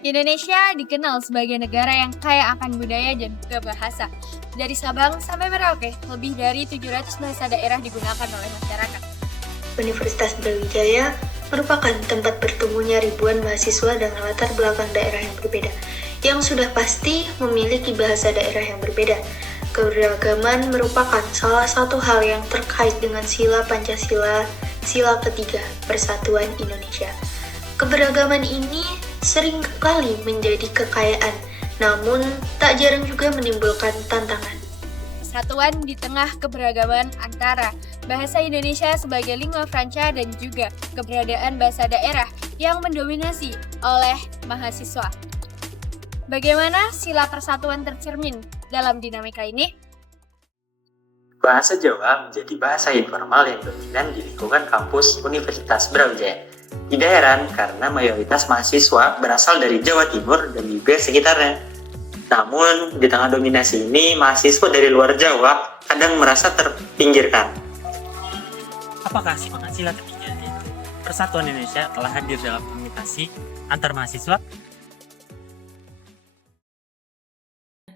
Indonesia dikenal sebagai negara yang kaya akan budaya dan juga bahasa. Dari Sabang sampai Merauke, lebih dari 700 bahasa daerah digunakan oleh masyarakat. Universitas Brawijaya merupakan tempat bertemunya ribuan mahasiswa dengan latar belakang daerah yang berbeda, yang sudah pasti memiliki bahasa daerah yang berbeda. Keberagaman merupakan salah satu hal yang terkait dengan sila Pancasila, sila ketiga, Persatuan Indonesia. Keberagaman ini sering kali menjadi kekayaan, namun tak jarang juga menimbulkan tantangan. Persatuan di tengah keberagaman antara bahasa Indonesia sebagai lingua franca dan juga keberadaan bahasa daerah yang mendominasi oleh mahasiswa. Bagaimana sila persatuan tercermin dalam dinamika ini? Bahasa Jawa menjadi bahasa informal yang dominan di lingkungan kampus Universitas Brawijaya. Tidak heran karena mayoritas mahasiswa berasal dari Jawa Timur dan juga sekitarnya. Namun, di tengah dominasi ini, mahasiswa dari luar Jawa kadang merasa terpinggirkan. Apakah semangat sila ketiga yaitu Persatuan Indonesia telah hadir dalam komunikasi antar mahasiswa?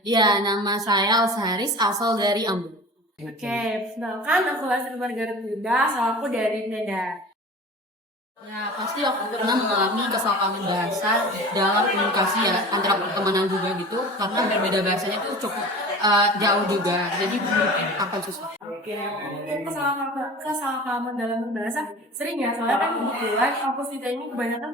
Ya, nama saya Elsa Haris, asal dari Ambon. Oke, perkenalkan aku Astrid Margaret Yuda, asal aku dari Medan. Ya, pasti aku pernah mengalami kesalahpahaman bahasa dalam komunikasi ya, antara pertemanan juga gitu, karena berbeda bahasanya itu cukup jauh juga, jadi akan susah. Oke, mungkin kesalahpahaman dalam berbahasa sering ya, soalnya kan kebetulan kampus kita ini kebanyakan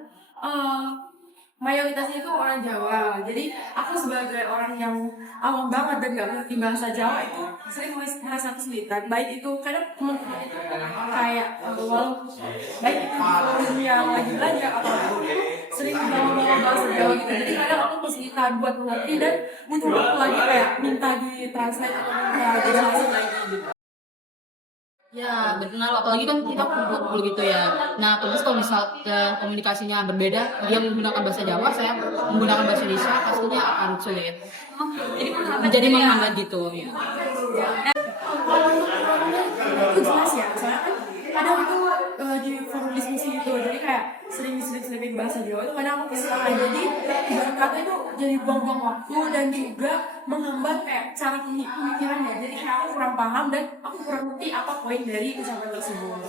mayoritasnya itu orang Jawa. Jadi aku sebagai orang yang awam banget dan gak ngerti bahasa Jawa itu sering merasa kesulitan. Baik itu kadang teman-teman itu kayak walau baik itu di forum yang lagi belajar atau itu sering bawa bahasa Jawa gitu. Jadi kadang aku kesulitan buat mengerti dan butuh waktu lagi kayak minta di translate atau minta dijelasin lagi gitu. Ya, benar, apalagi kan kita kumpul gitu ya. Nah, terus kalau misal komunikasinya berbeda, dia menggunakan bahasa Jawa, saya menggunakan bahasa Indonesia, pastinya akan sulit. Jadi menghambat gitu ya. Itu jelas ya, soalnya kan kadang itu di forum diskusi itu jadi kayak sering diselip-selipin bahasa Jawa itu kadang aku kesalahan, jadi ibarat kata itu jadi buang-buang waktu dan juga menghambat kayak cara pemikirannya, jadi kayak aku kurang paham dan aku kurang ngerti apa poin dari ucapan tersebut.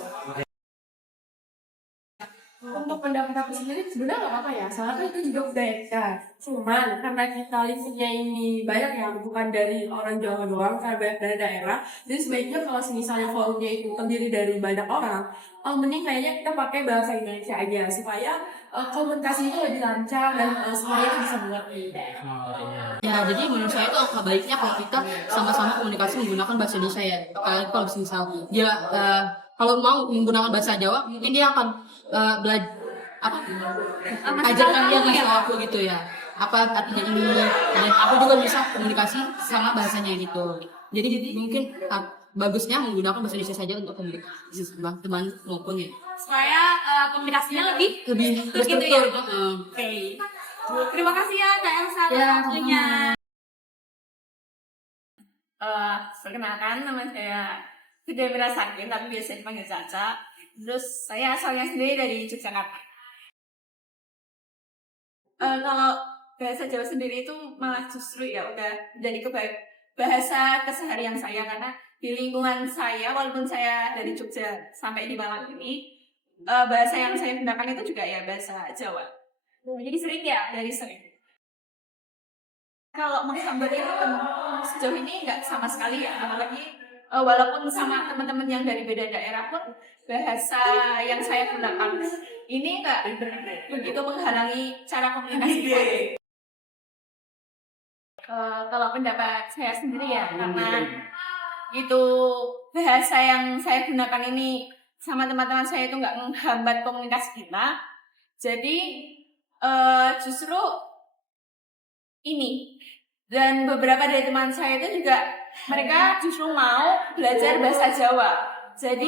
Untuk pendapat aku sendiri sebenarnya nggak apa-apa ya, soalnya kan itu juga budaya kita. Cuman karena kita lingkupnya ini banyak yang bukan dari orang Jawa doang, karena banyak dari daerah. Jadi sebaiknya kalau misalnya forumnya itu terdiri dari banyak orang, mending kayaknya kita pakai bahasa Indonesia aja supaya komunikasi itu lebih lancar dan semuanya itu bisa mengerti. Ya, jadi menurut saya itu alangkah baiknya kalau kita sama-sama komunikasi menggunakan bahasa Indonesia ya. Apalagi kalau misal dia kalau mau menggunakan bahasa Jawa, mungkin dia akan belajar ajarkan dia ngasih tahu aku gitu ya. Apa artinya ini? Dan aku juga bisa komunikasi sama bahasanya gitu. Jadi mungkin bagusnya menggunakan bahasa Indonesia saja untuk komunikasi sama teman maupun ya. Supaya komunikasinya lebih Terstruktur. ya. Oke. Terima kasih ya Kak Elsa atas waktunya. Perkenalkan, nama saya Sudah Mirasakin, tapi biasa dipanggil Caca. Terus saya asalnya sendiri dari Yogyakarta. Kalau bahasa Jawa sendiri itu malah justru ya udah jadi bahasa keseharian saya, karena di lingkungan saya walaupun saya dari Jogja sampai di Malang ini bahasa yang saya gunakan itu juga ya bahasa Jawa. Jadi sering ya, dari sering. Kalau menghambat itu sejauh ini nggak sama sekali ya, apalagi walaupun sama teman-teman yang dari beda daerah pun bahasa yang saya gunakan ini nggak begitu menghalangi cara komunikasi saya. Kalau pendapat saya sendiri ya, karena itu bahasa yang saya gunakan ini sama teman-teman saya itu nggak menghambat komunikasi kita, jadi justru ini. Dan beberapa dari teman saya itu juga mereka justru mau belajar bahasa Jawa. Jadi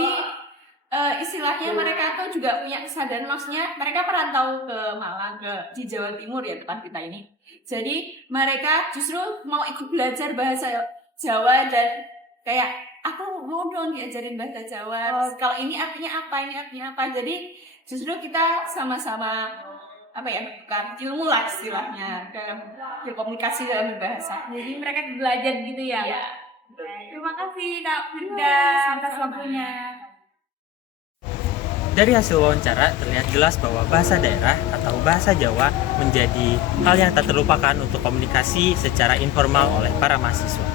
istilahnya mereka tuh juga punya kesadaran, maksudnya mereka perantau ke Malang, di Jawa Timur ya tempat kita ini. Jadi mereka justru mau ikut belajar bahasa Jawa dan kayak aku mau dong diajarin bahasa Jawa. Kalau ini artinya apa, ini artinya apa. Jadi justru kita sama-sama bukan ilmu lah istilahnya dalam berkomunikasi dalam berbahasa. Jadi mereka belajar gitu ya. Iya. Terima kasih Kak Firda atas waktunya. Dari hasil wawancara terlihat jelas bahwa bahasa daerah atau bahasa Jawa menjadi hal yang tak terlupakan untuk komunikasi secara informal oleh para mahasiswa.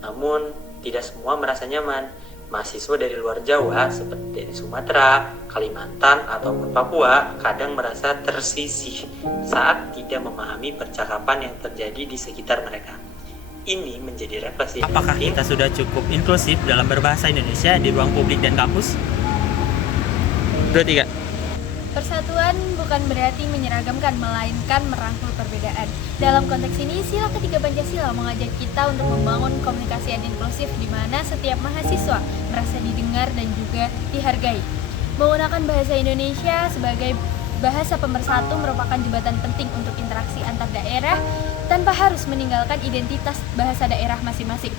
Namun, tidak semua merasa nyaman. Mahasiswa dari luar Jawa, seperti dari Sumatera, Kalimantan, ataupun Papua, kadang merasa tersisih saat tidak memahami percakapan yang terjadi di sekitar mereka. Ini menjadi refleksi. Apakah kita sudah cukup inklusif dalam berbahasa Indonesia di ruang publik dan kampus? 2, 3. Persatuan bukan berarti menyeragamkan, melainkan merangkul perbedaan. Dalam konteks ini, sila ketiga Pancasila mengajak kita untuk membangun komunikasi yang inklusif di mana setiap mahasiswa merasa didengar dan juga dihargai. Menggunakan bahasa Indonesia sebagai bahasa pemersatu merupakan jembatan penting untuk interaksi antar daerah tanpa harus meninggalkan identitas bahasa daerah masing-masing.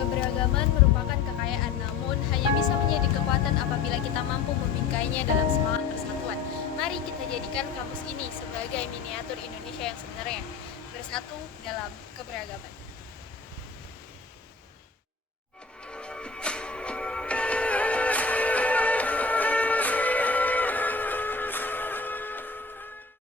Keberagaman merupakan kekayaan, namun hanya bisa menjadi kekuatan apabila kita mampu membingkainya dalam semangat persatuan. Mari kita jadikan kampus ini sebagai miniatur Indonesia yang sebenarnya, bersatu dalam keberagaman.